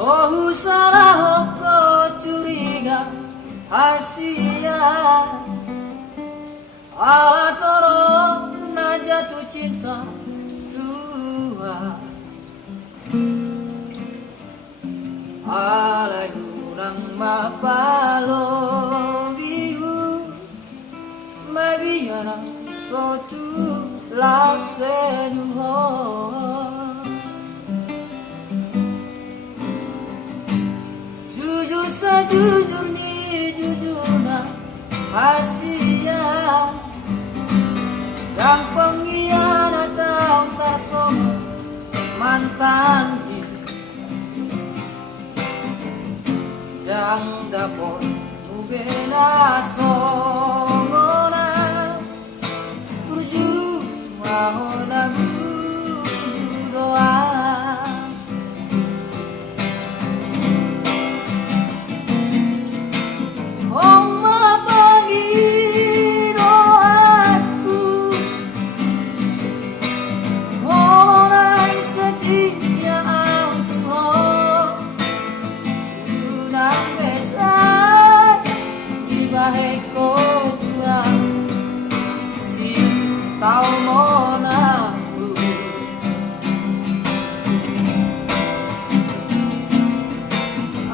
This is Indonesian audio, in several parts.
Oh salah kau curiga hasia ala toro na jatuh cinta tua ala gurang mapalo bihu mabiara sotu la senuho jujur sejujurnya jujurna hasia dan pengkhianat tersoma mantan dan dapur mubena songona berjuang mahona doa tao mona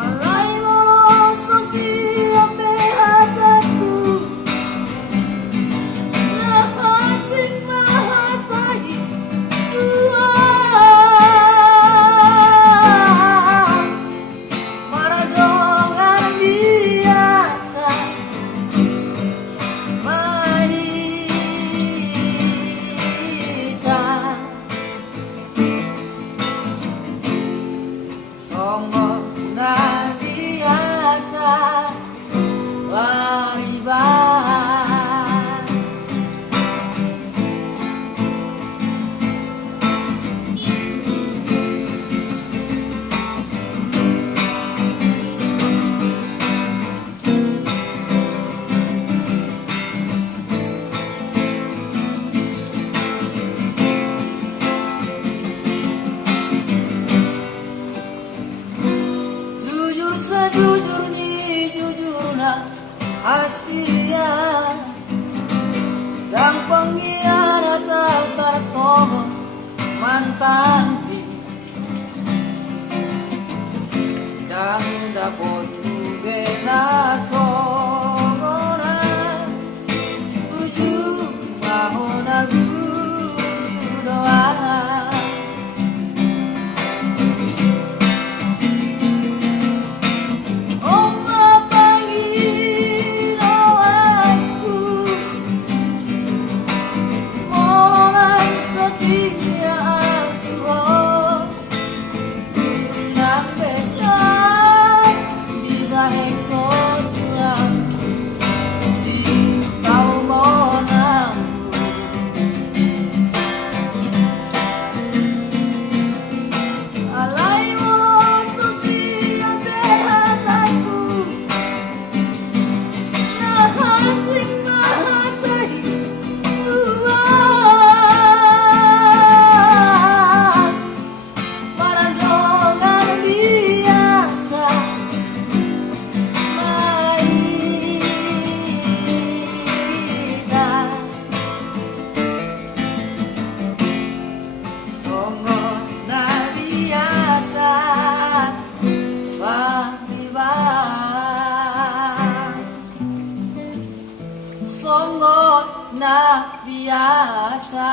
alai moroso siape hataku nahasin mahatai tua maradongan biasa sejujurnya jujurna hasia dan pengkhianat tersoma mantan dan dapur bena songona berjuang mahona doa songgo na biasa.